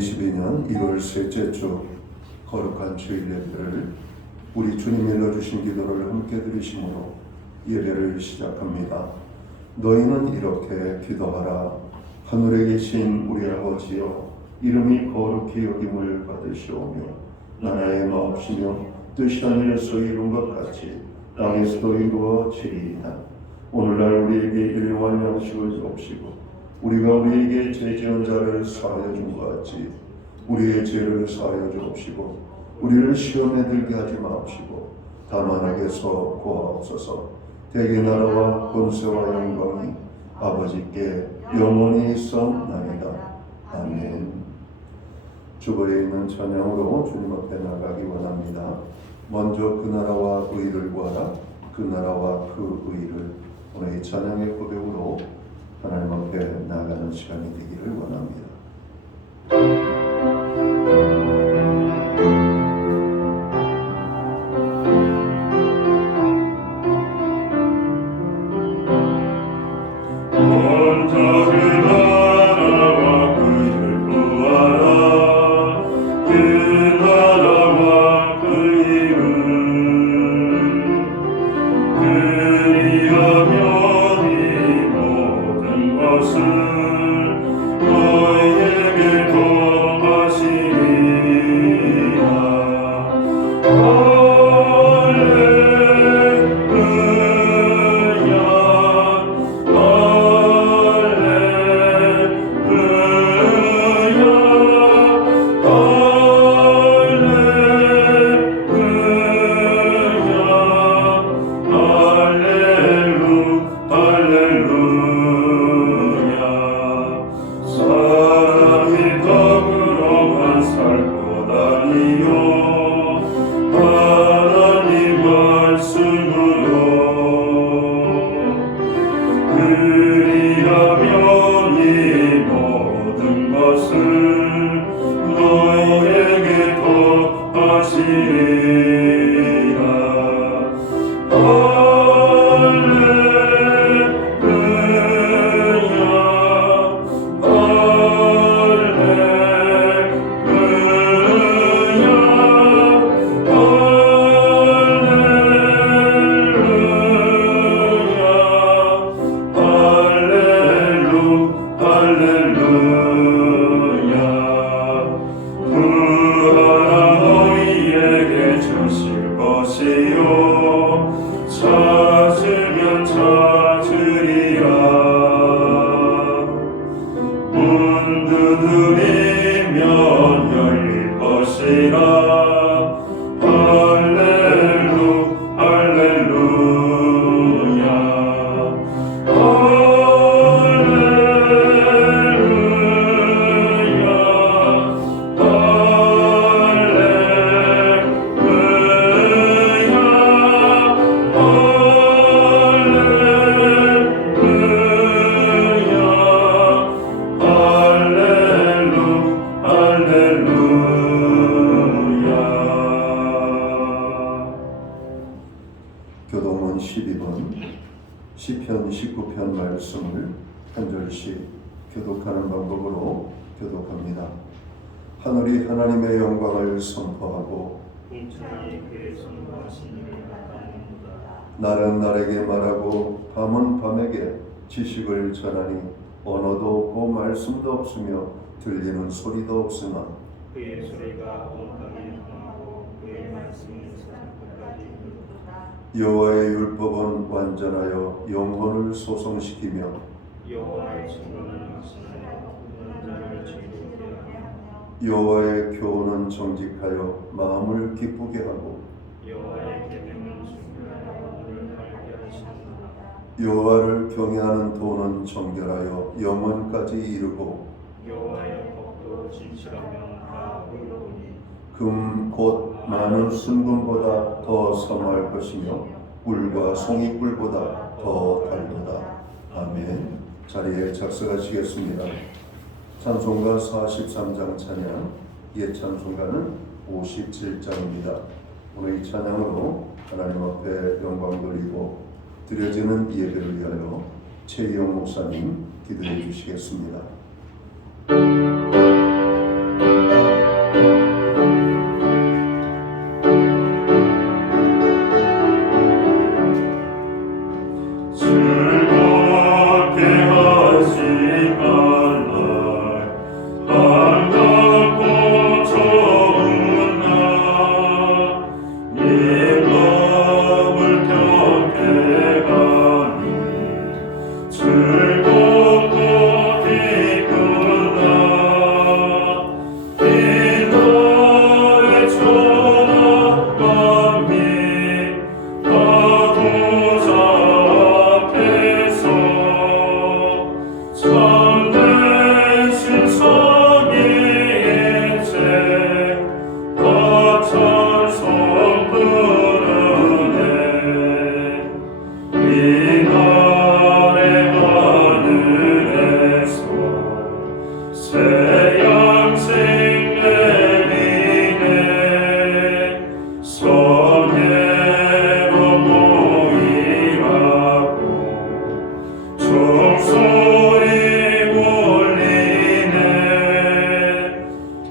2022년 1월 셋째 주 거룩한 주일 예배를 우리 주님이 일러주신 기도를 함께 드리심으로 예배를 시작합니다. 너희는 이렇게 기도하라. 하늘에 계신 우리 아버지여, 이름이 거룩히 여김을 받으시오며 나라의 마옵시며 뜻이 하늘에서 이룬 것 같이 땅에서도 이루어지리이다. 오늘날 우리에게 일용할 양식을 주옵시고 우리가 우리에게 죄 지은 자를 사하여 준 것 같이 우리의 죄를 사하여 주옵시고 우리를 시험에 들게 하지 마옵시고 다만 악에서 구하옵소서. 대개 나라와 권세와 영광이 아버지께 영원히 있사옵나이다. 아멘. 주보에 있는 찬양으로 주님 앞에 나가기 원합니다. 먼저 그 나라와 의를 구하라. 그 나라와 그 의를. 오늘 이 찬양의 고백으로 하나님 앞에 나아가는 시간이 되기를 원합니다. 먼저 그 나라와 의를 구하라. 그 나라와 그 의를. 그리하면 이 모든 것을 너희에게 더하시리라. 찾으면 찾으리라. 문 두드리면 열릴 것이라. 할렐루 할렐루야. 교동문 12번 시편 19편 말씀을 한 절씩 교독하는 방법으로 교독합니다. 하늘이 하나님의 영광을 선포하고 날은 날에게 말하고 밤은 밤에게 지식을 전하니 언어도 없고 말씀도 없으며 들리는 소리도 없으나 그의 소리가 온 땅에 통하고 그의 말씀이 세상 끝까지 이르도다. 여호와의 율법은 완전하여 영혼을 소성시키며 여호와의 증거는 확신하여 그런 자를 즐겁게 하며 여호와의 교훈은 정직하여 마음을 기쁘게 하고 여호와의 계명은 순결하여 눈을 밝게 하시느니라. 여호와를 경외하는 도는 정결하여 영원까지 이르고 여호와의 법도 진실하며 다 의로우니 금 곧 많은 순금보다 더 선할 것이며 꿀과 송이꿀보다 더 달도다. 아멘. 자리에 작성하시겠습니다. 찬송가 43장 찬양, 옛 찬송가는 57장입니다. 오늘 이 찬양으로 하나님 앞에 영광 돌리고 드려지는 예배를 위하여 최희영 목사님 기도해 주시겠습니다. 즐겁게 하시간 날 반갑고 좋은 날 이 마음을 편게 가니 즐겁고 기쁜 날 이 날의 초나밤이 가고자 앞에서 참된 신성의 예체 찬송 부르네 이 날의 하늘에서 새양생 내리네 성례로 모이라고 종소리 울리네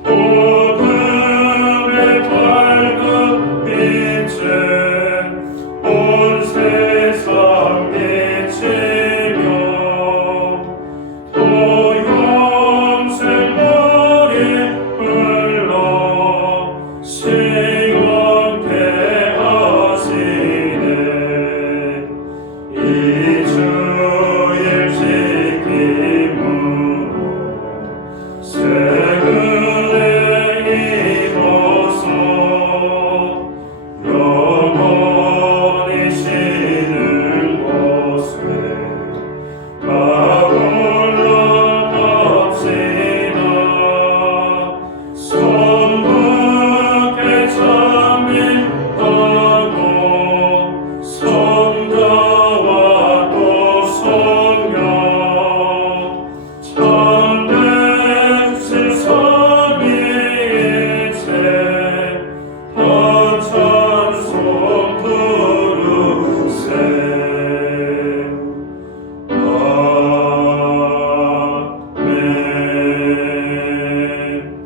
어둠의 밝은 빛에 온 세상 비치며 또 영생 물이 흘러 시원케 하시네 이 주일 지킴으로 새 은혜 입어서 영원히 쉬는 곳에 다 올라갑시다 성부께 찬미하고 성자와 또 성령 참된 세상의 예체 다 찬송 부르세 아멘.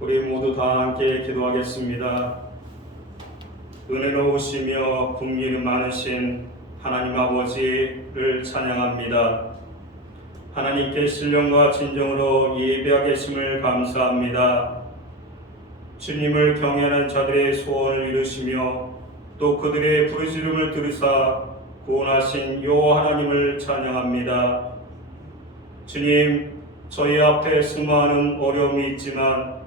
우리 모두 다 함께 기도하겠습니다. 은혜로우시며 긍휼이 많으신 하나님 아버지를 찬양합니다. 하나님께 신령과 진정으로 예배하게 하심을 감사합니다. 주님을 경외하는 자들의 소원을 이루시며 또 그들의 부르짖음을 들으사 구원하신 여호와 하나님을 찬양합니다. 주님, 저희 앞에 수많은 어려움이 있지만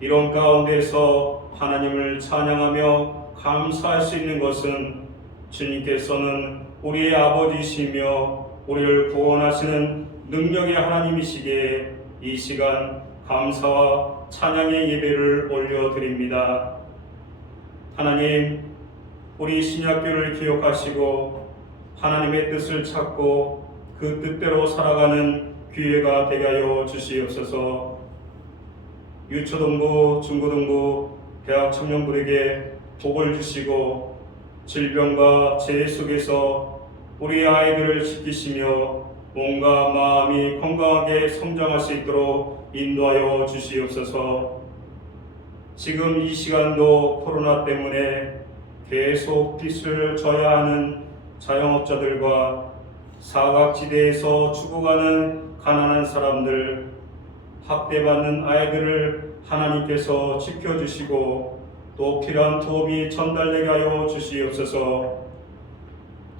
이런 가운데서 하나님을 찬양하며 감사할 수 있는 것은 주님께서는 우리의 아버지시며 우리를 구원하시는 능력의 하나님이시기에 이 시간 감사와 찬양의 예배를 올려드립니다. 하나님, 우리 신약교를 기억하시고 하나님의 뜻을 찾고 그 뜻대로 살아가는 기회가 되게 하여 주시옵소서. 유초등부, 중고등부, 대학 청년부에게 복을 주시고 질병과 재해 속에서 우리 아이들을 지키시며 몸과 마음이 건강하게 성장할 수 있도록 인도하여 주시옵소서. 지금 이 시간도 코로나 때문에 계속 빚을 져야 하는 자영업자들과 사각지대에서 죽어가는 가난한 사람들, 학대받는 아이들을 하나님께서 지켜주시고 또 필요한 도움이 전달되게 하여 주시옵소서.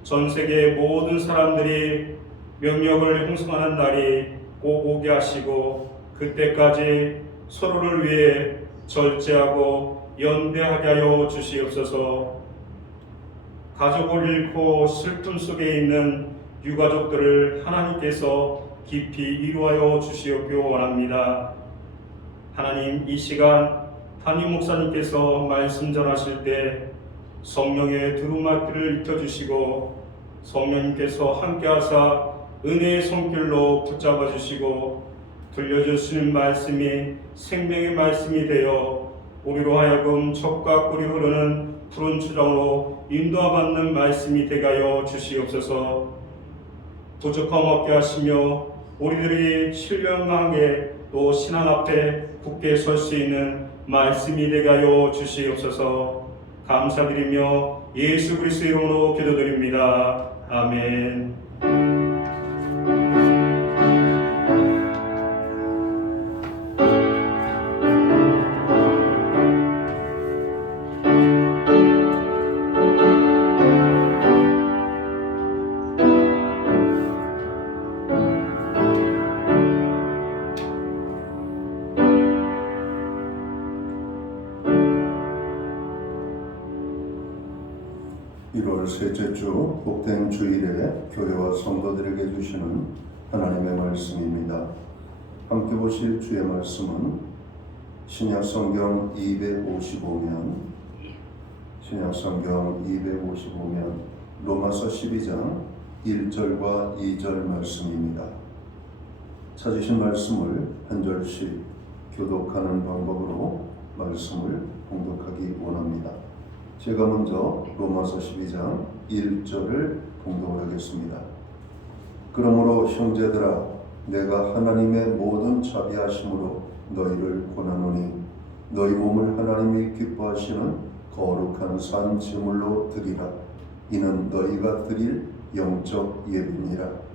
전 세계 모든 사람들이 명령을 형성하는 날이 꼭 오게 하시고 그때까지 서로를 위해 절제하고 연대하게 하여 주시옵소서. 가족을 잃고 슬픔 속에 있는 유가족들을 하나님께서 깊이 위로하여 주시옵기 원합니다. 하나님, 이 시간 담임 목사님께서 말씀 전하실 때 성령의 두루마기를 입혀주시고 성령님께서 함께하사 은혜의 손길로 붙잡아 주시고 들려주시는 말씀이 생명의 말씀이 되어 우리로 하여금 적과 꿀이 흐르는 푸른 추정으로 인도받는 말씀이 되게 하여 주시옵소서. 부족함 없게 하시며 우리들이 신령 강하게 또 신앙 앞에 굳게 설 수 있는 말씀이 되게 하여 주시옵소서. 감사드리며 예수 그리스도 이름으로 기도드립니다. 아멘. 셋째 주 복된 주일에 교회와 성도들에게 주시는 하나님의 말씀입니다. 함께 보실 주의 말씀은 신약성경 255면 로마서 12장 1절과 2절 말씀입니다. 찾으신 말씀을 한 절씩 교독하는 방법으로 말씀을 봉독하기 원합니다. 제가 먼저 로마서 12장 1절을 봉독하겠습니다. 그러므로 형제들아 내가 하나님의 모든 자비하심으로 너희를 권하노니 너희 몸을 하나님이 기뻐하시는 거룩한 산 제물로 드리라. 이는 너희가 드릴 영적 예배니라.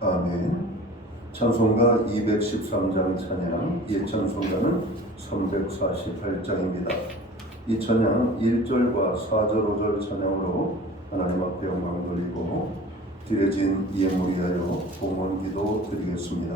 아멘. 찬송가 213장 찬양, 예찬송가는 348장입니다. 이 찬양 1절과 4절, 5절 찬양으로 하나님 앞에 영광 돌리고 드려진 예물 위하여 봉헌기도 드리겠습니다.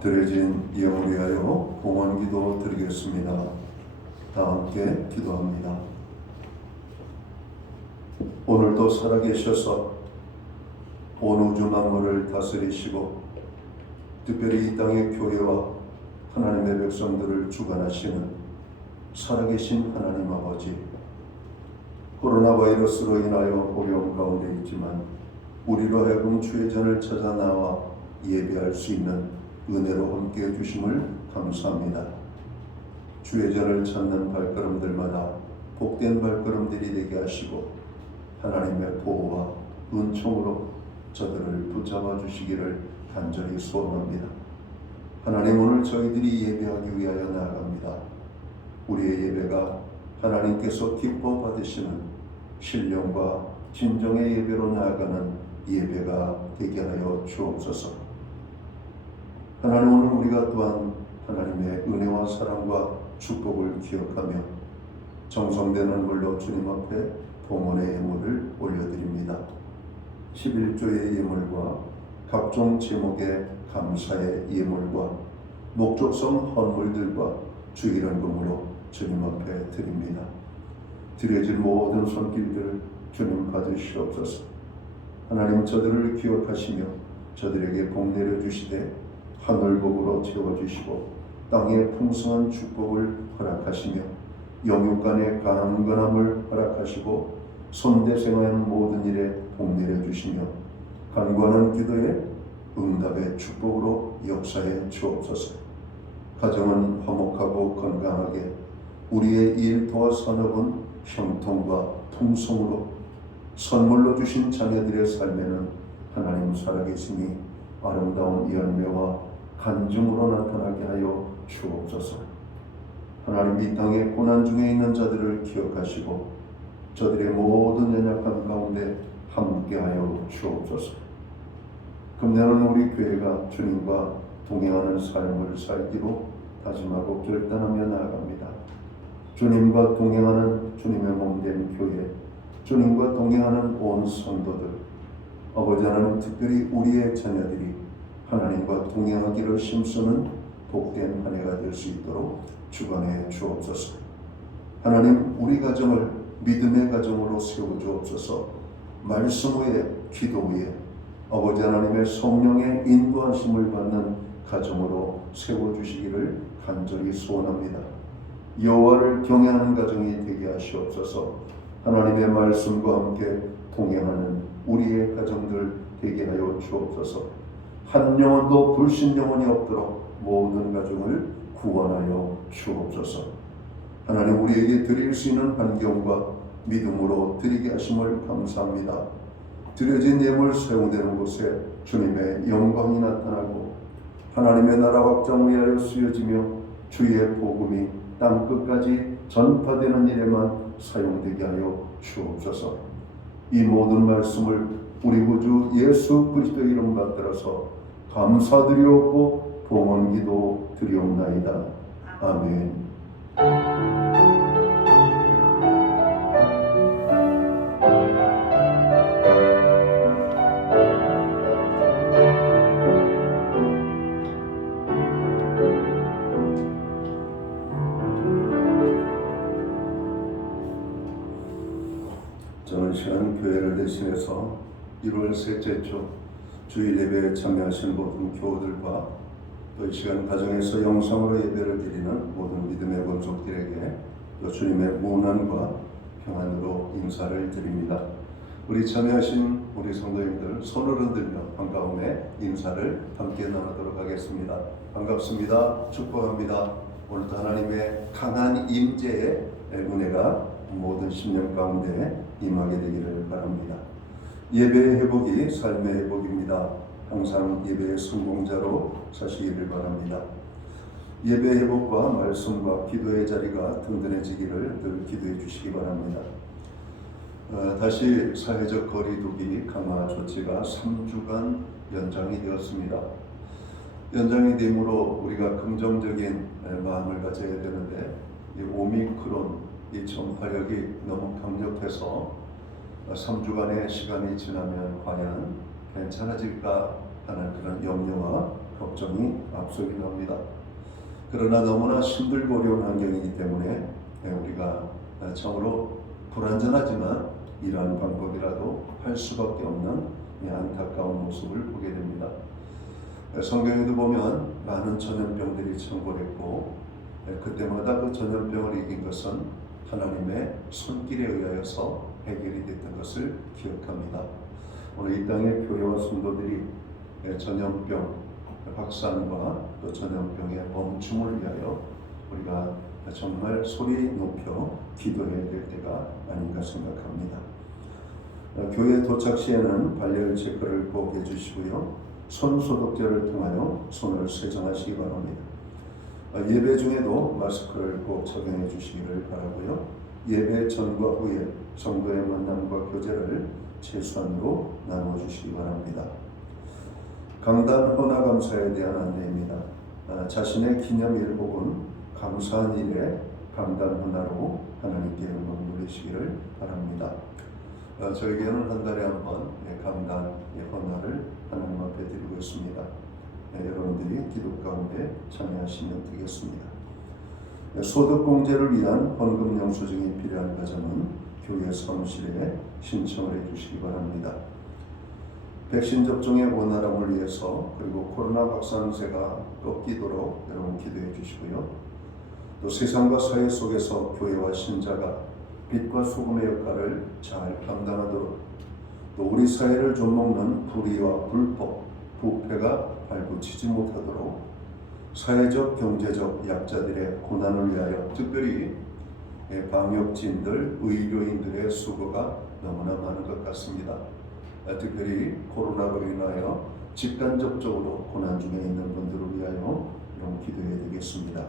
드려진 예물 위하여 봉헌기도 드리겠습니다. 다 함께 기도합니다. 오늘도 살아계셔서 온 우주 만물을 다스리시고 특별히 이 땅의 교회와 하나님의 백성들을 주관하시는 살아계신 하나님 아버지, 코로나 바이러스로 인하여 어려움 가운데 있지만 우리로 하여금 주의 전을 찾아 나와 예배할 수 있는 은혜로 함께 해주심을 감사합니다. 주의 전을 찾는 발걸음들마다 복된 발걸음들이 되게 하시고 하나님의 보호와 은총으로 저들을 붙잡아 주시기를 간절히 소원합니다. 하나님, 오늘 저희들이 예배하기 위하여 나아갑니다. 우리의 예배가 하나님께서 기뻐 받으시는 신령과 진정의 예배로 나아가는 예배가 되게 하여 주옵소서. 하나님, 오늘 우리가 또한 하나님의 은혜와 사랑과 축복을 기억하며 정성되는 물로 주님 앞에 봉헌의 예물을 올려드립니다. 11조의 예물과 각종 제목의 감사의 예물과 목적성 헌물들과 주일헌금으로 주님 앞에 드립니다. 드려질 모든 손길들을 주님 받으시옵소서. 하나님, 저들을 기억하시며 저들에게 복 내려주시되 하늘복으로 채워주시고 땅에 풍성한 축복을 허락하시며 영육간의 강건함을 허락하시고 손대생하는 모든 일에 복 내려주시며 간구하는 기도에 응답의 축복으로 역사해 주옵소서. 가정은 화목하고 건강하게, 우리의 일터와 산업은 형통과 풍성으로, 선물로 주신 자녀들의 삶에는 하나님 살아계시니 아름다운 열매와 간증으로 나타나게 하여 주옵소서. 하나님, 이 땅에 고난 중에 있는 자들을 기억하시고 저들의 모든 연약함 가운데 함께하여 주옵소서. 금년은 우리 교회가 주님과 동행하는 삶을 살기로 다짐하고 결단하며 나아갑니다. 주님과 동행하는 주님의 몸된 교회, 주님과 동행하는 온 성도들, 아버지 하나님, 특별히 우리의 자녀들이 하나님과 동행하기를 힘쓰는 복된 한 해가 될 수 있도록 주관해 주옵소서. 하나님, 우리 가정을 믿음의 가정으로 세워 주옵소서. 말씀 후에, 기도 후에 아버지 하나님의 성령의 인도하심을 받는 가정으로 세워주시기를 간절히 소원합니다. 여호와를 경외하는 가정이 되게 하시옵소서. 하나님의 말씀과 함께 동행하는 우리의 가정들 되게 하여 주옵소서. 한 영혼도 불신 영혼이 없도록 모든 가정을 구원하여 주옵소서. 하나님, 우리에게 드릴 수 있는 환경과 믿음으로 드리게 하심을 감사합니다. 드려진 예물 사용되는 곳에 주님의 영광이 나타나고 하나님의 나라 확장 위하여 쓰여지며 주의 복음이 땅끝까지 전파되는 일에만 사용되게 하여 주옵소서. 이 모든 말씀을 우리 구주 예수 그리스도의 이름 받들어서 감사드리옵고 봉헌기도 드리옵나이다. 아멘. 저는 시간 교회를 대신해서 1월 셋째 주 주일 예배에 참여하신 모든 교우들과 또 이 시간 가정에서 영상으로 예배를 드리는 모든 믿음의 권속들에게 또 주님의 무난과 평안으로 인사를 드립니다. 우리 참여하신 우리 성도님들 손을 흔들며 반가움의 인사를 함께 나누도록 하겠습니다. 반갑습니다. 축복합니다. 오늘도 하나님의 강한 임재의 은혜가 모든 심령 가운데 임하게 되기를 바랍니다. 예배의 회복이 삶의 회복입니다. 항상 예배의 성공자로 사시기를 바랍니다. 예배 회복과 말씀과 기도의 자리가 든든해지기를 늘 기도해 주시기 바랍니다. 다시 사회적 거리두기 강화 조치가 3주간 연장이 되었습니다. 연장이 됨으로 우리가 긍정적인 마음을 가져야 되는데 이 오미크론 이 전파력이 너무 강력해서 3주간의 시간이 지나면 과연 괜찮아질까 하는 그런 염려와 걱정이 앞서기도 합니다. 그러나 너무나 힘들고 어려운 환경이기 때문에 우리가 참으로 불완전하지만 이러한 방법이라도 할 수밖에 없는 안타까운 모습을 보게 됩니다. 성경에도 보면 많은 전염병들이 창궐했고 그때마다 그 전염병을 이긴 것은 하나님의 손길에 의하여서 해결이 됐던 것을 기억합니다. 오늘 이 땅의 교회와 성도들이 전염병 확산과 또 전염병의 멈춤을 위하여 우리가 정말 소리 높여 기도해야 될 때가 아닌가 생각합니다. 교회 도착 시에는 발열 체크를 꼭 해주시고요. 손 소독제를 통하여 손을 세정하시기 바랍니다. 예배 중에도 마스크를 꼭 착용해 주시기를 바라고요. 예배 전과 후에 성도의 만남과 교제를 최소한으로 나눠주시기 바랍니다. 강단 헌화감사에 대한 안내입니다. 자신의 기념일 혹은 감사한 일에 감단 헌화로 하나님께 영광 돌리시기를 바랍니다. 저에게는 한 달에 한 번 감단 헌화를 하나님 앞에 드리고 있습니다. 여러분들이 기도 가운데 참여하시면 되겠습니다. 소득공제를 위한 헌금 영수증이 필요한 가정은 교회 사무실에 신청을 해주시기 바랍니다. 백신 접종의 원활함을 위해서 그리고 코로나 확산세가 꺾이도록 여러분 기도해 주시고요. 또 세상과 사회 속에서 교회와 신자가 빛과 소금의 역할을 잘 감당하도록, 또 우리 사회를 좀먹는 불의와 불법, 부패가 발붙이지 못하도록 사회적, 경제적 약자들의 고난을 위하여 특별히 방역진들, 의료인들의 수고가 너무나 많은 것 같습니다. 특별히 코로나로 인하여 직간접적으로 고난 중에 있는 분들을 위하여 이런 기도해야 되겠습니다.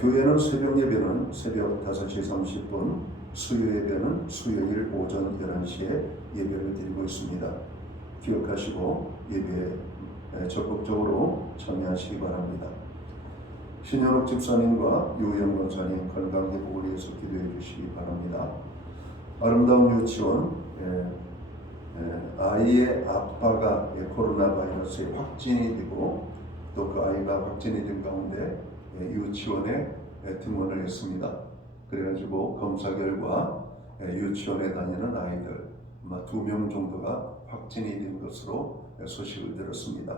교회는 새벽 예배는 새벽 5시 30분, 수요 예배는 수요일 오전 11시에 예배를 드리고 있습니다. 기억하시고 예배에 적극적으로 참여하시기 바랍니다. 신현옥 집사님과 유영 권사님 건강 회복을 위해서 기도해 주시기 바랍니다. 아름다운 유치원 아이의 아빠가 코로나 바이러스에 확진이 되고 또 그 아이가 확진이 된 가운데 유치원에 등원을 했습니다. 그래가지고 검사 결과 유치원에 다니는 아이들 아마 2명 정도가 확진이 된 것으로 소식을 들었습니다.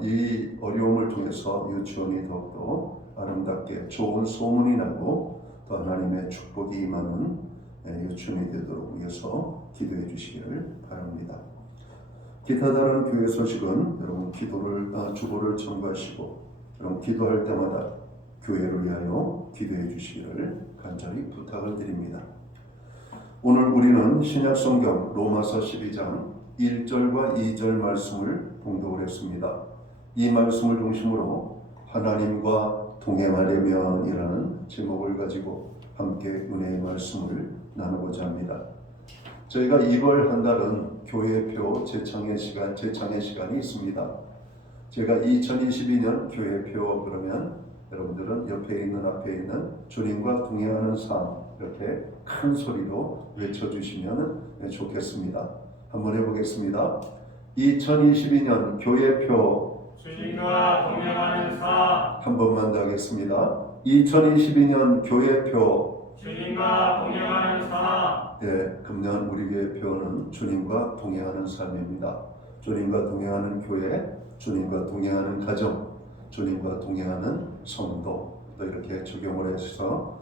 이 어려움을 통해서 유치원이 더욱더 아름답게 좋은 소문이 나고 또 하나님의 축복이 임하는 유치원이 되도록 위해서 기도해 주시기를 바랍니다. 기타 다른 교회 소식은 여러분 주보를 첨부하시고 여러분 기도할 때마다 교회를 위하여 기도해 주시기를 간절히 부탁을 드립니다. 오늘 우리는 신약성경 로마서 12장 1절과 2절 말씀을 봉독을 했습니다. 이 말씀을 중심으로 하나님과 동행하려면이라는 제목을 가지고 함께 은혜의 말씀을 나누고자 합니다. 저희가 이번 한 달은 교회표 제창의 시간이 있습니다. 제가 2022년 교회표 그러면 여러분들은 옆에 있는 앞에 있는 주님과 동행하는 삶 이렇게 큰 소리로 외쳐주시면 좋겠습니다. 한번 해보겠습니다. 2022년 교회표 주님과 동행하는 삶. 한 번만 더 하겠습니다. 2022년 교회표 주님과 동행하는 삶. 금년 우리 교회표는 주님과 동행하는 삶입니다. 주님과 동행하는 교회, 주님과 동행하는 가정, 주님과 동행하는 성도 또 이렇게 적용을 해서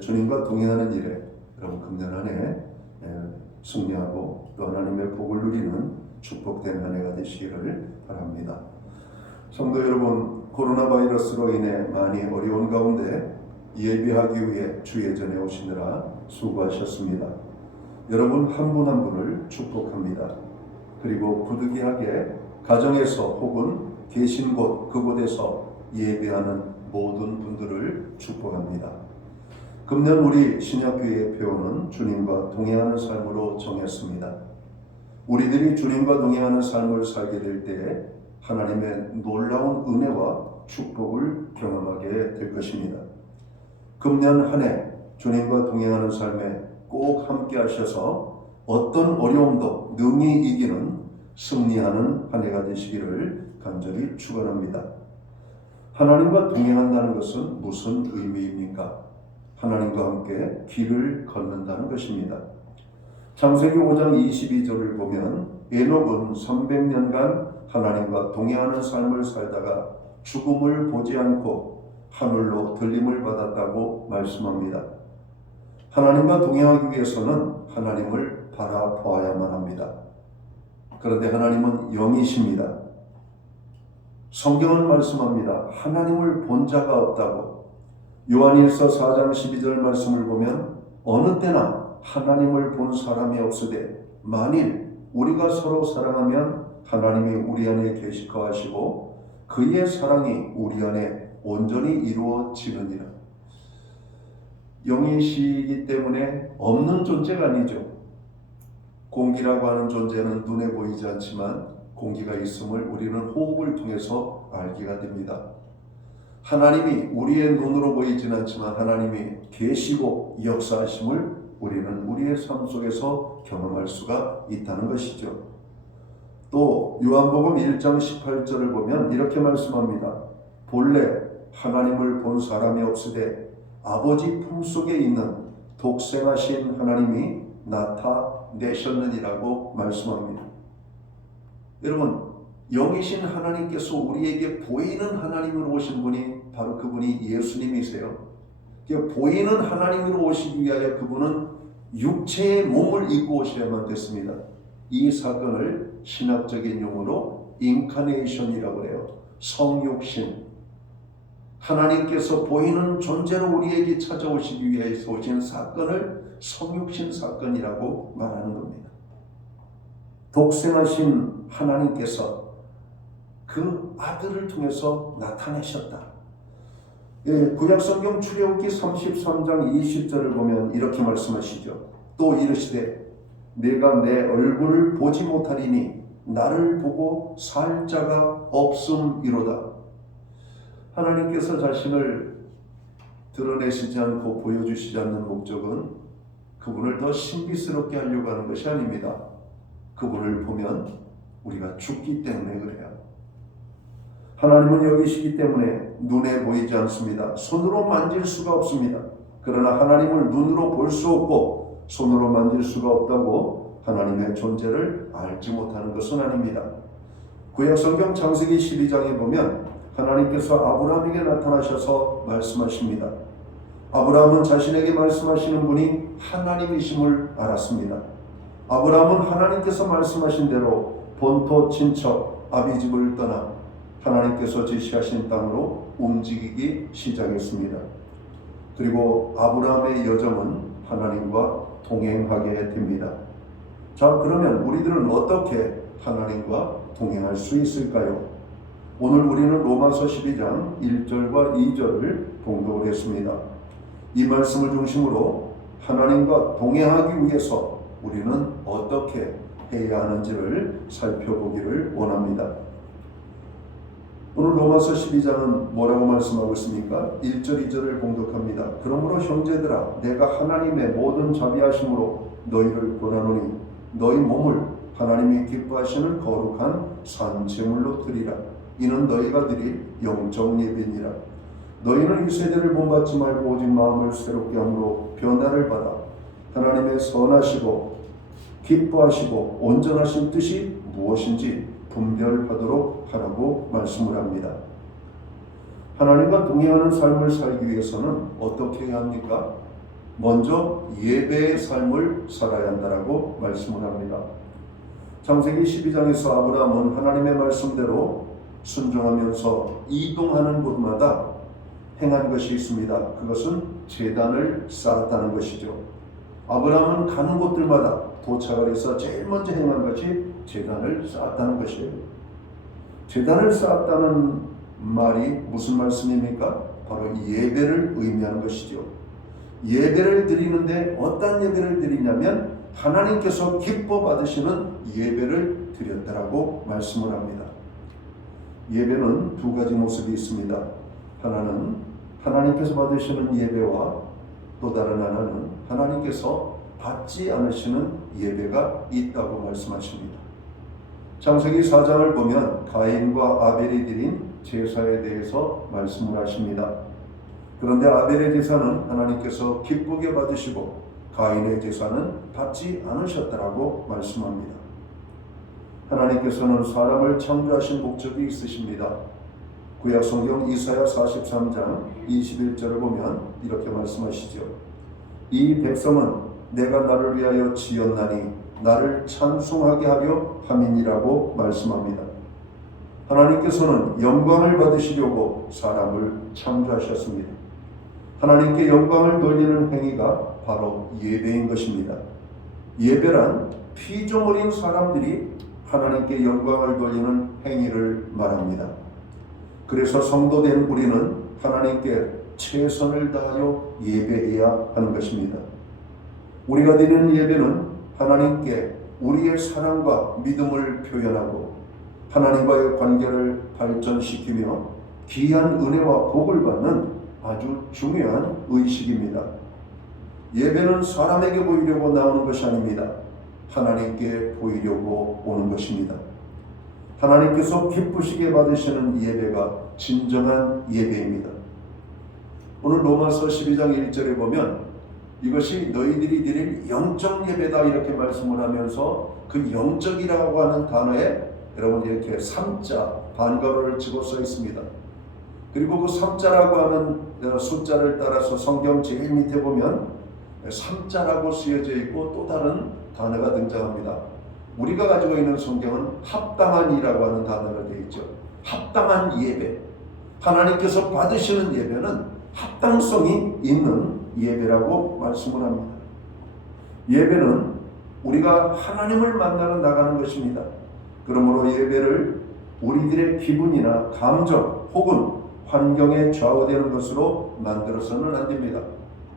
주님과 동행하는 일에 여러분 금년 한 해 승리하고 또 하나님의 복을 누리는 축복된 한 해가 되시기를 바랍니다. 성도 여러분, 코로나 바이러스로 인해 많이 어려운 가운데 예배하기 위해 주예전에 오시느라 수고하셨습니다. 여러분 한 분 한 분을 축복합니다. 그리고 부득이하게 가정에서 혹은 계신 곳 그곳에서 예배하는 모든 분들을 축복합니다. 금년 우리 신약교회의 표어는 주님과 동행하는 삶으로 정했습니다. 우리들이 주님과 동행하는 삶을 살게 될 때에 하나님의 놀라운 은혜와 축복을 경험하게 될 것입니다. 금년 한 해 주님과 동행하는 삶에 꼭 함께 하셔서 어떤 어려움도 능히 이기는 승리하는 한 해가 되시기를 간절히 축원합니다. 하나님과 동행한다는 것은 무슨 의미입니까? 하나님과 함께 길을 걷는다는 것입니다. 창세기 5장 22절을 보면 에녹은 300년간 하나님과 동행하는 삶을 살다가 죽음을 보지 않고 하늘로 들림을 받았다고 말씀합니다. 하나님과 동행하기 위해서는 하나님을 바라보아야만 합니다. 그런데 하나님은 영이십니다. 성경은 말씀합니다. 하나님을 본 자가 없다고. 요한일서 4장 12절 말씀을 보면 어느 때나 하나님을 본 사람이 없으되 만일 우리가 서로 사랑하면 하나님이 우리 안에 계시거하시고 그의 사랑이 우리 안에 온전히 이루어지느니라. 영이시기 때문에 없는 존재가 아니죠. 공기라고 하는 존재는 눈에 보이지 않지만 공기가 있음을 우리는 호흡을 통해서 알기가 됩니다. 하나님이 우리의 눈으로 보이지는 않지만 하나님이 계시고 역사하심을 우리는 우리의 삶 속에서 경험할 수가 있다는 것이죠. 또 요한복음 1장 18절을 보면 이렇게 말씀합니다. 본래 하나님을 본 사람이 없으되 아버지 품속에 있는 독생하신 하나님이 나타내셨느니라고 말씀합니다. 여러분, 영이신 하나님께서 우리에게 보이는 하나님으로 오신 분이 바로 그분이 예수님이세요. 보이는 하나님으로 오시기 위하여 그분은 육체의 몸을 입고 오셔야만 됐습니다. 이 사건을 신학적인 용어로 인카네이션이라고 해요. 성육신. 하나님께서 보이는 존재로 우리에게 찾아오시기 위해서 오신 사건을 성육신 사건이라고 말하는 겁니다. 독생하신 하나님께서 그 아들을 통해서 나타내셨다. 구약성경 출애굽기 33장 20절을 보면 이렇게 말씀하시죠. 또 이르시되 내가 내 얼굴을 보지 못하리니 나를 보고 살 자가 없음이로다. 하나님께서 자신을 드러내시지 않고 보여주시지 않는 목적은 그분을 더 신비스럽게 하려고 하는 것이 아닙니다. 그분을 보면 우리가 죽기 때문에 그래요. 하나님은 여기시기 때문에 눈에 보이지 않습니다. 손으로 만질 수가 없습니다. 그러나 하나님을 눈으로 볼 수 없고 손으로 만질 수가 없다고 하나님의 존재를 알지 못하는 것은 아닙니다. 구약성경 창세기 12장에 보면 하나님께서 아브라함에게 나타나셔서 말씀하십니다. 아브라함은 자신에게 말씀하시는 분이 하나님이심을 알았습니다. 아브라함은 하나님께서 말씀하신 대로 본토 친척 아비집을 떠나 하나님께서 지시하신 땅으로 움직이기 시작했습니다. 그리고 아브라함의 여정은 하나님과 동행하게 됩니다. 자, 그러면 우리들은 어떻게 하나님과 동행할 수 있을까요? 오늘 우리는 로마서 12장 1절과 2절을 봉독을 했습니다. 이 말씀을 중심으로 하나님과 동행하기 위해서 우리는 어떻게 해야 하는지를 살펴보기를 원합니다. 오늘 로마서 12장은 뭐라고 말씀하고 있습니까? 1절 2절을 봉독합니다. 그러므로 형제들아 내가 하나님의 모든 자비하심으로 너희를 권하노니 너희 몸을 하나님이 기뻐하시는 거룩한 산 제물로 드리라. 이는 너희가 드릴 영적 예배니라. 너희는 이 세대를 본받지 말고 오직 마음을 새롭게 함으로 변화를 받아 하나님의 선하시고 기뻐하시고 온전하신 뜻이 무엇인지 분별하도록 하라고 말씀을 합니다. 하나님과 동행하는 삶을 살기 위해서는 어떻게 해야 합니까? 먼저 예배의 삶을 살아야 한다라고 말씀을 합니다. 창세기 12장에서 아브라함은 하나님의 말씀대로 순종하면서 이동하는 곳마다 행한 것이 있습니다. 그것은 제단을 쌓았다는 것이죠. 아브라함은 가는 곳들마다 도착을 해서 제일 먼저 행한 것이 제단을 쌓았다는 것이에요. 제단을 쌓았다는 말이 무슨 말씀입니까? 바로 예배를 의미하는 것이죠. 예배를 드리는데 어떤 예배를 드리냐면 하나님께서 기뻐 받으시는 예배를 드렸다라고 말씀을 합니다. 예배는 두 가지 모습이 있습니다. 하나는 하나님께서 받으시는 예배와 또 다른 하나는 하나님께서 받지 않으시는 예배가 있다고 말씀하십니다. 창세기 4장을 보면 가인과 아벨이 드린 제사에 대해서 말씀을 하십니다. 그런데 아벨의 제사는 하나님께서 기쁘게 받으시고 가인의 제사는 받지 않으셨다라고 말씀합니다. 하나님께서는 사람을 창조하신 목적이 있으십니다. 구약성경 이사야 43장 21절을 보면 이렇게 말씀하시죠. 이 백성은 내가 나를 위하여 지었나니 나를 찬송하게 하려 함이니라고 말씀합니다. 하나님께서는 영광을 받으시려고 사람을 창조하셨습니다. 하나님께 영광을 돌리는 행위가 바로 예배인 것입니다. 예배란 피조물인 사람들이 하나님께 영광을 돌리는 행위를 말합니다. 그래서 성도된 우리는 하나님께 최선을 다하여 예배해야 하는 것입니다. 우리가 드리는 예배는 하나님께 우리의 사랑과 믿음을 표현하고 하나님과의 관계를 발전시키며 귀한 은혜와 복을 받는 아주 중요한 의식입니다. 예배는 사람에게 보이려고 나오는 것이 아닙니다. 하나님께 보이려고 오는 것입니다. 하나님께서 기쁘시게 받으시는 예배가 진정한 예배입니다. 오늘 로마서 12장 1절에 보면 이것이 너희들이 드릴 영적 예배다 이렇게 말씀을 하면서 그 영적이라고 하는 단어에 여러분 이렇게 3자 반가로를 치고 써 있습니다. 그리고 그 3자라고 하는 숫자를 따라서 성경 제일 밑에 보면 3자라고 쓰여져 있고 또 다른 단어가 등장합니다. 우리가 가지고 있는 성경은 합당한이라고 하는 단어가 되어 있죠. 합당한 예배. 하나님께서 받으시는 예배는 합당성이 있는 예배라고 말씀을 합니다. 예배는 우리가 하나님을 만나러 나가는 것입니다. 그러므로 예배를 우리들의 기분이나 감정 혹은 환경에 좌우되는 것으로 만들어서는 안 됩니다.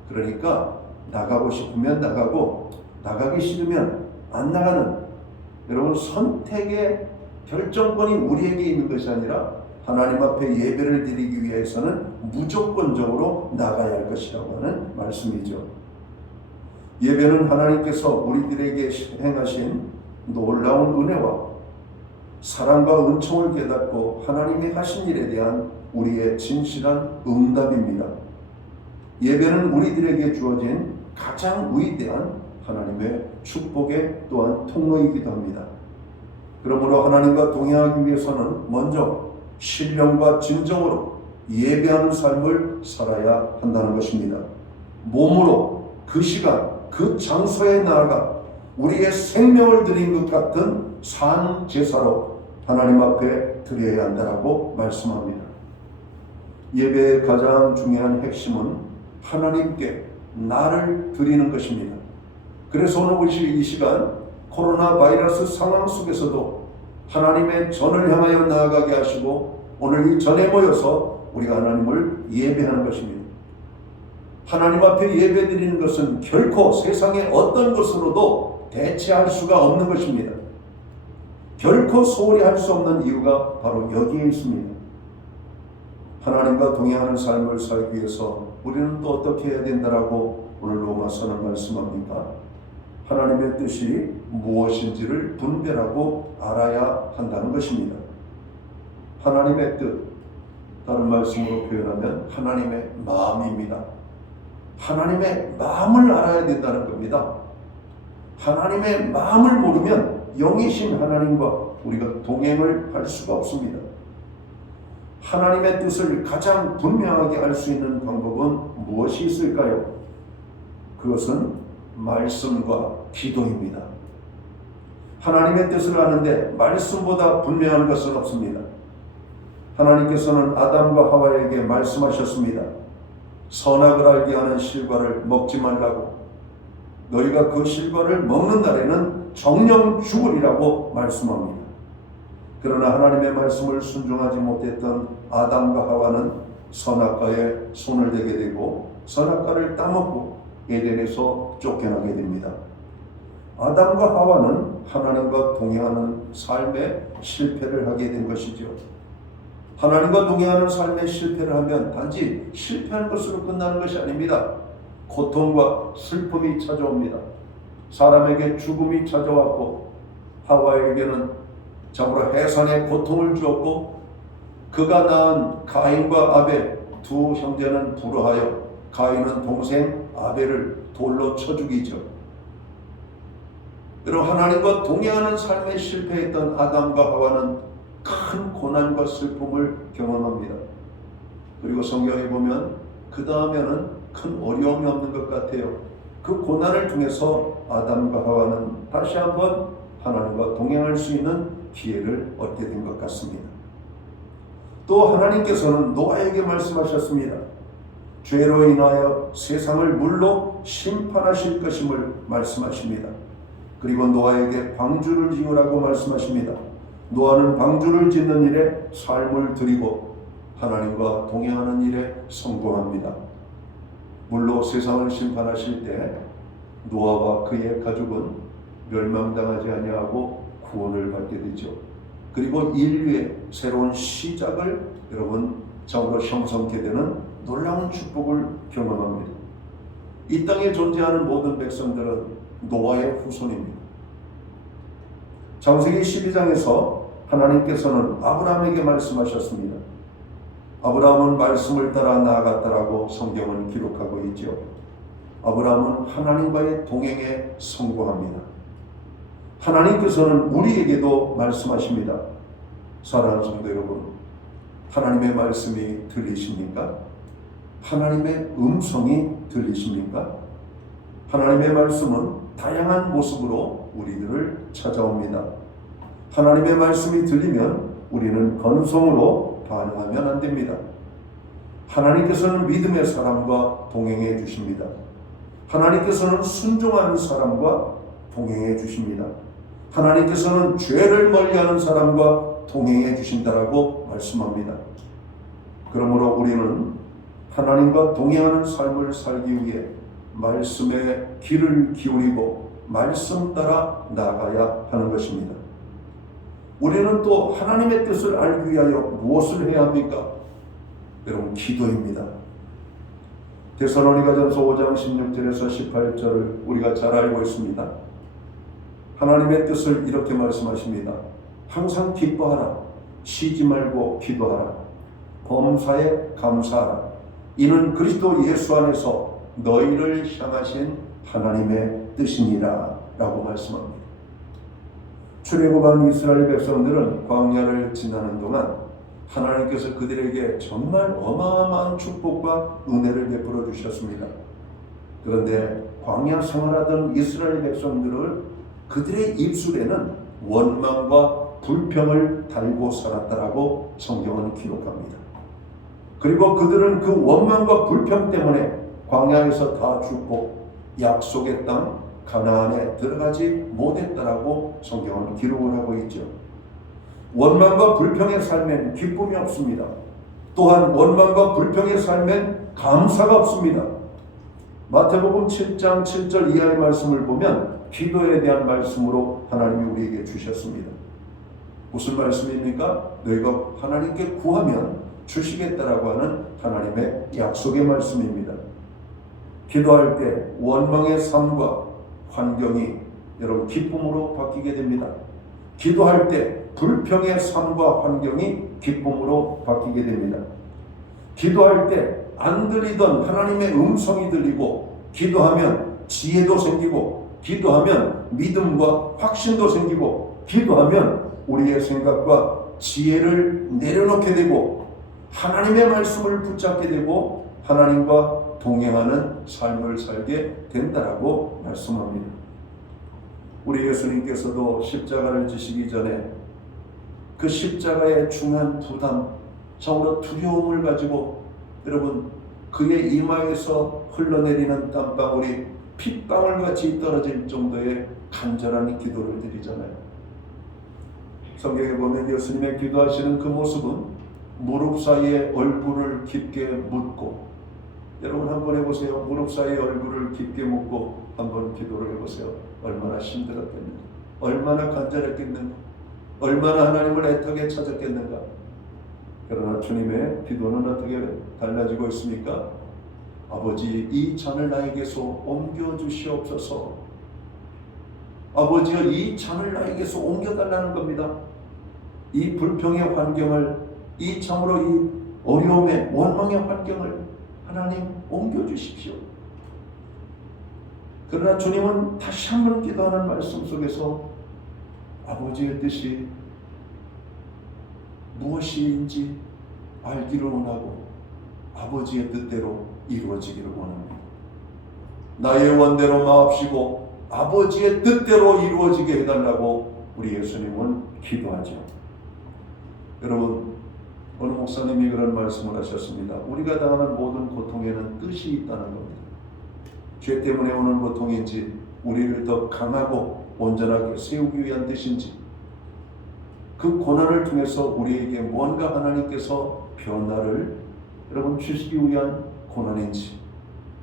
그러니까 나가고 싶으면 나가고 나가기 싫으면 안 나가는 여러분 선택의 결정권이 우리에게 있는 것이 아니라 하나님 앞에 예배를 드리기 위해서는 무조건적으로 나가야 할 것이라고 하는 말씀이죠. 예배는 하나님께서 우리들에게 행하신 놀라운 은혜와 사랑과 은총을 깨닫고 하나님이 하신 일에 대한 우리의 진실한 응답입니다. 예배는 우리들에게 주어진 가장 위대한 하나님의 축복의 또한 통로이기도 합니다. 그러므로 하나님과 동행하기 위해서는 먼저 신령과 진정으로 예배하는 삶을 살아야 한다는 것입니다. 몸으로 그 시간, 그 장소에 나아가 우리의 생명을 드린 것 같은 산 제사로 하나님 앞에 드려야 한다고 말씀합니다. 예배의 가장 중요한 핵심은 하나님께 나를 드리는 것입니다. 그래서 오늘 이 시간 코로나 바이러스 상황 속에서도 하나님의 전을 향하여 나아가게 하시고 오늘 이 전에 모여서 우리가 하나님을 예배하는 것입니다. 하나님 앞에 예배 드리는 것은 결코 세상의 어떤 것으로도 대체할 수가 없는 것입니다. 결코 소홀히 할 수 없는 이유가 바로 여기에 있습니다. 하나님과 동행하는 삶을 살기 위해서 우리는 또 어떻게 해야 된다라고 오늘 로마서는 말씀합니까? 하나님의 뜻이 무엇인지를 분별하고 알아야 한다는 것입니다. 하나님의 뜻, 다른 말씀으로 표현하면 하나님의 마음입니다. 하나님의 마음을 알아야 된다는 겁니다. 하나님의 마음을 모르면 영이신 하나님과 우리가 동행을 할 수가 없습니다. 하나님의 뜻을 가장 분명하게 알 수 있는 방법은 무엇이 있을까요? 그것은 말씀과 기도입니다. 하나님의 뜻을 아는데 말씀보다 분명한 것은 없습니다. 하나님께서는 아담과 하와에게 말씀하셨습니다. 선악을 알게 하는 실과를 먹지 말라고. 너희가 그 실과를 먹는 날에는 정령 죽으리라고 말씀합니다. 그러나 하나님의 말씀을 순종하지 못했던 아담과 하와는 선악과에 손을 대게 되고 선악과를 따먹고 에덴에서 쫓겨나게 됩니다. 아담과 하와는 하나님과 동행하는 삶에 실패를 하게 된 것이죠. 하나님과 동행하는 삶에 실패를 하면 단지 실패한 것으로 끝나는 것이 아닙니다. 고통과 슬픔이 찾아옵니다. 사람에게 죽음이 찾아왔고 하와에게는 참으로 해산의 고통을 주었고 그가 낳은 가인과 아벨 두 형제는 불화하여 가인은 동생 아벨을 돌로 쳐 죽이죠. 여러분 하나님과 동행하는 삶에 실패했던 아담과 하와는 큰 고난과 슬픔을 경험합니다. 그리고 성경에 보면 그 다음에는 큰 어려움이 없는 것 같아요. 그 고난을 통해서 아담과 하와는 다시 한번 하나님과 동행할 수 있는 기회를 얻게 된 것 같습니다. 또 하나님께서는 노아에게 말씀하셨습니다. 죄로 인하여 세상을 물로 심판하실 것임을 말씀하십니다. 그리고 노아에게 방주를 지으라고 말씀하십니다. 노아는 방주를 짓는 일에 삶을 드리고 하나님과 동행하는 일에 성공합니다. 물로 세상을 심판하실 때 노아와 그의 가족은 멸망당하지 아니하고 구원을 받게 되죠. 그리고 인류의 새로운 시작을 여러분 참으로 형성케 되는 놀라운 축복을 경험합니다. 이 땅에 존재하는 모든 백성들은 노아의 후손입니다. 창세기 12장에서 하나님께서는 아브라함에게 말씀하셨습니다. 아브라함은 말씀을 따라 나아갔다라고 성경은 기록하고 있죠. 아브라함은 하나님과의 동행에 성공합니다. 하나님께서는 우리에게도 말씀하십니다. 사랑하는 성도 여러분, 하나님의 말씀이 들리십니까? 하나님의 음성이 들리십니까? 하나님의 말씀은 다양한 모습으로 우리들을 찾아옵니다. 하나님의 말씀이 들리면 우리는 건성으로 반응하면 안 됩니다. 하나님께서는 믿음의 사람과 동행해 주십니다. 하나님께서는 순종하는 사람과 동행해 주십니다. 하나님께서는 죄를 멀리하는 사람과 동행해 주신다라고 말씀합니다. 그러므로 우리는 하나님과 동행하는 삶을 살기 위해 말씀에 귀를 기울이고 말씀 따라 나아가야 하는 것입니다. 우리는 또 하나님의 뜻을 알기 위하여 무엇을 해야 합니까? 여러분, 기도입니다. 데살로니가전서 5장 16절에서 18절을 우리가 잘 알고 있습니다. 하나님의 뜻을 이렇게 말씀하십니다. 항상 기뻐하라. 쉬지 말고 기도하라. 범사에 감사하라. 이는 그리스도 예수 안에서 너희를 향하신 하나님의 뜻이니라 라고 말씀합니다. 출애굽한 이스라엘 백성들은 광야를 지나는 동안 하나님께서 그들에게 정말 어마어마한 축복과 은혜를 베풀어 주셨습니다. 그런데 광야 생활하던 이스라엘 백성들을 그들의 입술에는 원망과 불평을 달고 살았다라고 성경은 기록합니다. 그리고 그들은 그 원망과 불평 때문에 광야에서 다 죽고 약속의 땅 가나안에 들어가지 못했다라고 성경은 기록을 하고 있죠. 원망과 불평의 삶엔 기쁨이 없습니다. 또한 원망과 불평의 삶엔 감사가 없습니다. 마태복음 7장 7절 이하의 말씀을 보면 기도에 대한 말씀으로 하나님이 우리에게 주셨습니다. 무슨 말씀입니까? 너희가 하나님께 구하면 주시겠다라고 하는 하나님의 약속의 말씀입니다. 기도할 때 원망의 삶과 환경이 여러분 기쁨으로 바뀌게 됩니다. 기도할 때 불평의 삶과 환경이 기쁨으로 바뀌게 됩니다. 기도할 때 안 들리던 하나님의 음성이 들리고, 기도하면 지혜도 생기고, 기도하면 믿음과 확신도 생기고, 기도하면 우리의 생각과 지혜를 내려놓게 되고 하나님의 말씀을 붙잡게 되고 하나님과 동행하는 삶을 살게 된다라고 말씀합니다. 우리 예수님께서도 십자가를 지시기 전에 그 십자가의 중한 부담, 참으로 두려움을 가지고 여러분 그의 이마에서 흘러내리는 땀방울이 핏방울같이 떨어질 정도의 간절한 기도를 드리잖아요. 성경에 보면 예수님의 기도하시는 그 모습은 무릎 사이에 얼굴을 깊게 묻고, 여러분 한번 해보세요. 무릎 사이에 얼굴을 깊게 묻고 한번 기도를 해보세요. 얼마나 힘들었겠는가, 얼마나 간절했겠는가, 얼마나 하나님을 애타게 찾았겠는가. 그러나 주님의 기도는 어떻게 달라지고 있습니까? 아버지, 이 잔을 나에게서 옮겨주시옵소서. 아버지여, 이 잔을 나에게서 옮겨달라는 겁니다. 이 불평의 환경을, 이 참으로 이 어려움의 원망의 환경을 하나님 옮겨주십시오. 그러나 주님은 다시 한번 기도하는 말씀 속에서 아버지의 뜻이 무엇인지 알기를 원하고 아버지의 뜻대로 이루어지기를 원합니다. 나의 원대로 마옵시고 아버지의 뜻대로 이루어지게 해달라고 우리 예수님은 기도하죠. 여러분, 어느 목사님이 그런 말씀을 하셨습니다. 우리가 당하는 모든 고통에는 뜻이 있다는 겁니다. 죄 때문에 오는 고통인지, 우리를 더 강하고 온전하게 세우기 위한 뜻인지, 그 고난을 통해서 우리에게 뭔가 하나님께서 변화를 여러분 주시기 위한 고난인지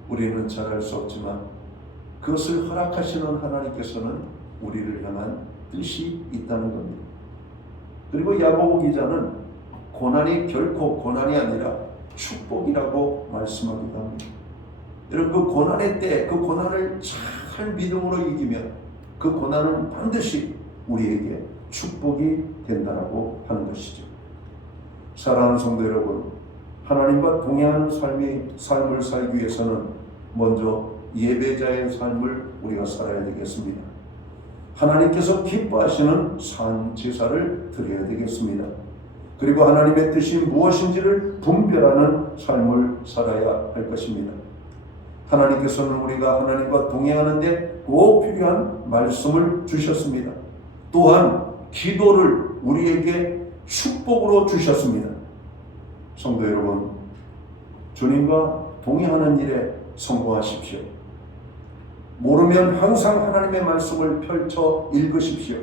우리는 잘 알 수 없지만, 그것을 허락하시는 하나님께서는 우리를 향한 뜻이 있다는 겁니다. 그리고 야고보 기자는 고난이 결코 고난이 아니라 축복이라고 말씀하기도 합니다. 여러분, 그 고난의 때 그 고난을 잘 믿음으로 이기면 그 고난은 반드시 우리에게 축복이 된다라고 하는 것이죠. 사랑하는 성도 여러분, 하나님과 동행하는 삶을 살기 위해서는 먼저 예배자의 삶을 우리가 살아야 되겠습니다. 하나님께서 기뻐하시는 산 제사를 드려야 되겠습니다. 그리고 하나님의 뜻이 무엇인지를 분별하는 삶을 살아야 할 것입니다. 하나님께서는 우리가 하나님과 동행하는데 꼭 필요한 말씀을 주셨습니다. 또한 기도를 우리에게 축복으로 주셨습니다. 성도 여러분, 주님과 동행하는 일에 성공하십시오. 모르면 항상 하나님의 말씀을 펼쳐 읽으십시오.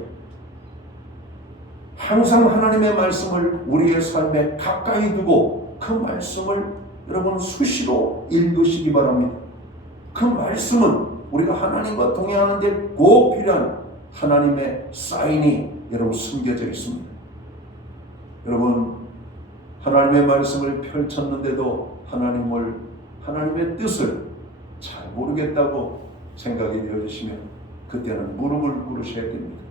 항상 하나님의 말씀을 우리의 삶에 가까이 두고 그 말씀을 여러분 수시로 읽으시기 바랍니다. 그 말씀은 우리가 하나님과 동행하는데 꼭 필요한 하나님의 사인이 여러분 숨겨져 있습니다. 여러분, 하나님의 말씀을 펼쳤는데도 하나님의 뜻을 잘 모르겠다고 생각이 되어지시면 그때는 무릎을 꿇으셔야 됩니다.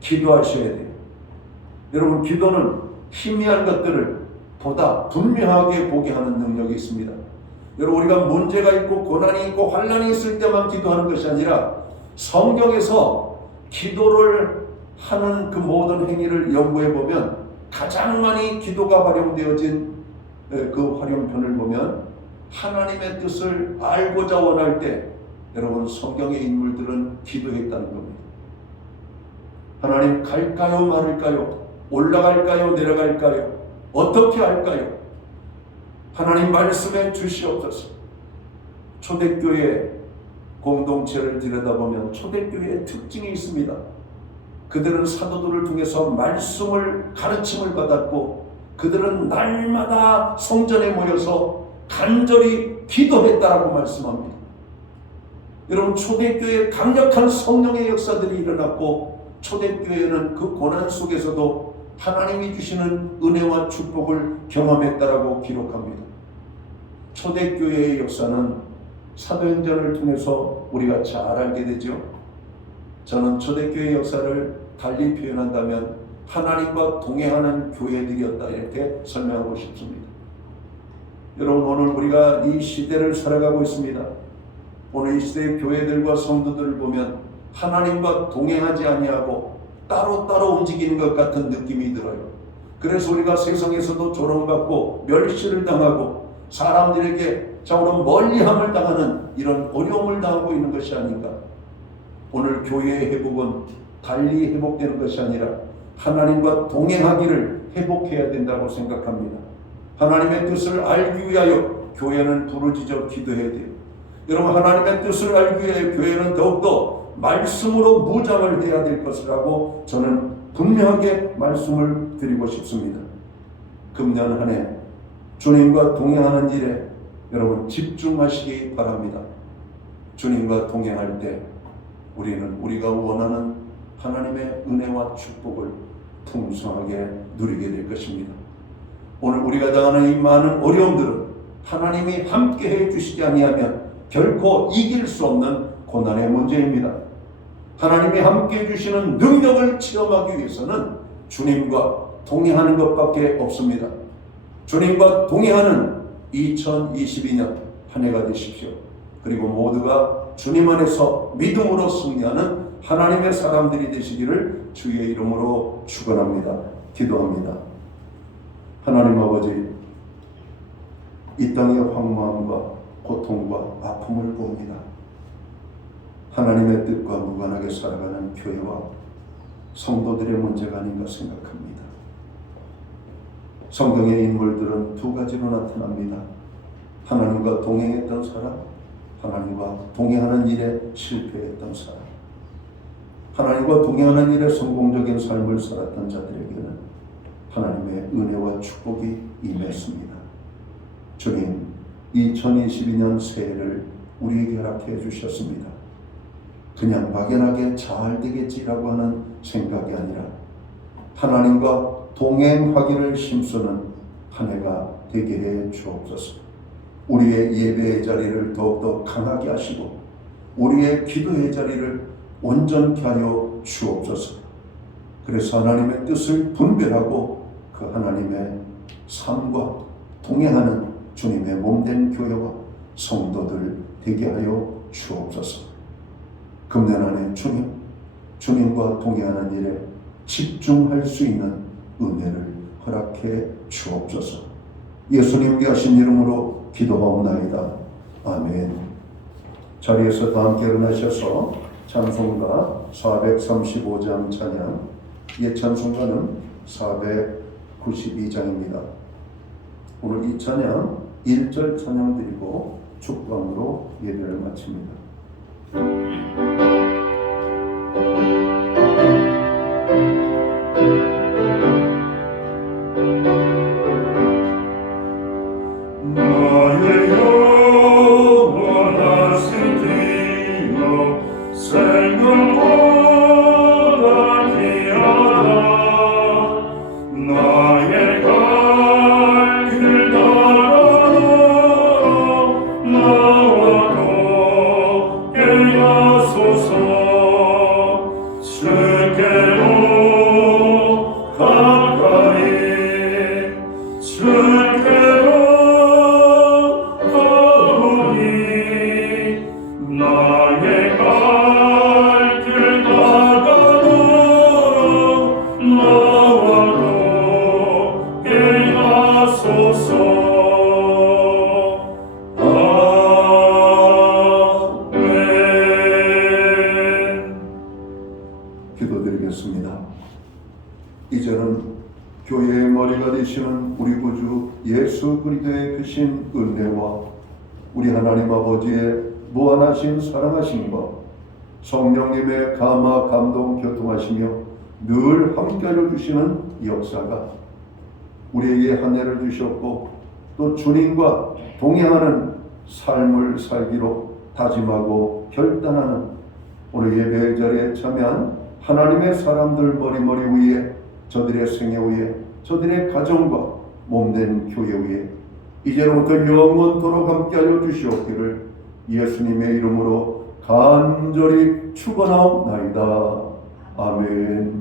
기도하셔야 돼요. 여러분, 기도는 희미한 것들을 보다 분명하게 보게 하는 능력이 있습니다. 여러분, 우리가 문제가 있고 고난이 있고 환난이 있을 때만 기도하는 것이 아니라 성경에서 기도를 하는 그 모든 행위를 연구해 보면 가장 많이 기도가 활용되어진 그 활용편을 보면 하나님의 뜻을 알고자 원할 때 여러분, 성경의 인물들은 기도했다는 겁니다. 하나님, 갈까요 말을까요? 올라갈까요 내려갈까요? 어떻게 할까요? 하나님 말씀해 주시옵소서. 초대교회 공동체를 들여다보면 초대교회의 특징이 있습니다. 그들은 사도들을 통해서 말씀을 가르침을 받았고 그들은 날마다 성전에 모여서 간절히 기도했다라고 말씀합니다. 여러분, 초대교회에 강력한 성령의 역사들이 일어났고 초대교회는 그 고난 속에서도 하나님이 주시는 은혜와 축복을 경험했다라고 기록합니다. 초대교회의 역사는 사도행전을 통해서 우리가 잘 알게 되죠. 저는 초대교회의 역사를 달리 표현한다면 하나님과 동행하는 교회들이었다, 이렇게 설명하고 싶습니다. 여러분, 오늘 우리가 이 시대를 살아가고 있습니다. 오늘 이 시대의 교회들과 성도들을 보면 하나님과 동행하지 아니하고 따로따로 움직이는 것 같은 느낌이 들어요. 그래서 우리가 세상에서도 조롱받고 멸시를 당하고 사람들에게 자꾸로 멀리함을 당하는 이런 어려움을 당하고 있는 것이 아닌가. 오늘 교회의 회복은 달리 회복되는 것이 아니라 하나님과 동행하기를 회복해야 된다고 생각합니다. 하나님의 뜻을 알기 위하여 교회는 부르짖어 기도해야 돼요. 여러분, 하나님의 뜻을 알기 위하여 교회는 더욱더 말씀으로 무장을 해야 될 것이라고 저는 분명하게 말씀을 드리고 싶습니다. 금년 한 해 주님과 동행하는 일에 여러분 집중하시기 바랍니다. 주님과 동행할 때 우리는 우리가 원하는 하나님의 은혜와 축복을 풍성하게 누리게 될 것입니다. 오늘 우리가 당하는 이 많은 어려움들은 하나님이 함께 해주시지 아니하면 결코 이길 수 없는 고난의 문제입니다. 하나님이 함께 해주시는 능력을 체험하기 위해서는 주님과 동행하는 것밖에 없습니다. 주님과 동행하는 2022년 한 해가 되십시오. 그리고 모두가 주님 안에서 믿음으로 승리하는 하나님의 사람들이 되시기를 주의 이름으로 축원합니다. 기도합니다. 하나님 아버지, 이 땅의 황무함과 고통과 아픔을 봅니다. 하나님의 뜻과 무관하게 살아가는 교회와 성도들의 문제가 아닌가 생각합니다. 성경의 인물들은 두 가지로 나타납니다. 하나님과 동행했던 사람, 하나님과 동행하는 일에 실패했던 사람. 하나님과 동행하는 일에 성공적인 삶을 살았던 자들에게는 하나님의 은혜와 축복이 임했습니다. 주님, 2022년 새해를 우리에게 허락해 주셨습니다. 그냥 막연하게 잘 되겠지라고 하는 생각이 아니라 하나님과 동행하기를 힘쓰는 한 해가 되게 해 주옵소서. 우리의 예배의 자리를 더욱더 강하게 하시고 우리의 기도의 자리를 온전케 하여 주옵소서. 그래서 하나님의 뜻을 분별하고 그 하나님의 삶과 동행하는 주님의 몸된 교회와 성도들 되게 하여 주옵소서. 금년 안에 주님과 동행하는 일에 집중할 수 있는 은혜를 허락해 주옵소서. 예수님께 하신 이름으로 기도하옵나이다. 아멘. 자리에서 다 함께 일어나셔서 찬송가 435장 찬양, 예찬송가는 492장입니다. 오늘 이 찬양 1절 찬양 드리고 축방으로 예배를 마칩니다. 나의 영원하신 기억 생명보다 귀하다. 나의 갈 길 따라 나와도 깨어소서. 주께로 가까이 주께로 가오니 나의 갈 길 따라도 나와도 깨어소서. 기도드리겠습니다. 이제는 교회의 머리가 되시는 우리 구주 예수 그리스도의 크신 은혜와 우리 하나님 아버지의 무한하신 사랑하심과 성령님의 감화 감동 교통하시며 늘 함께하여 주시는 역사가 우리에게 한 해를 주셨고 또 주님과 동행하는 삶을 살기로 다짐하고 결단하는 오늘 예배의 자리에 참여한 하나님의 사람들 머리머리 위에 저들의 생애 위에 저들의 가정과 몸된 교회 위에 이제로부터 영원토록 함께하여 주시옵기를 예수님의 이름으로 간절히 축원하옵나이다. 아멘.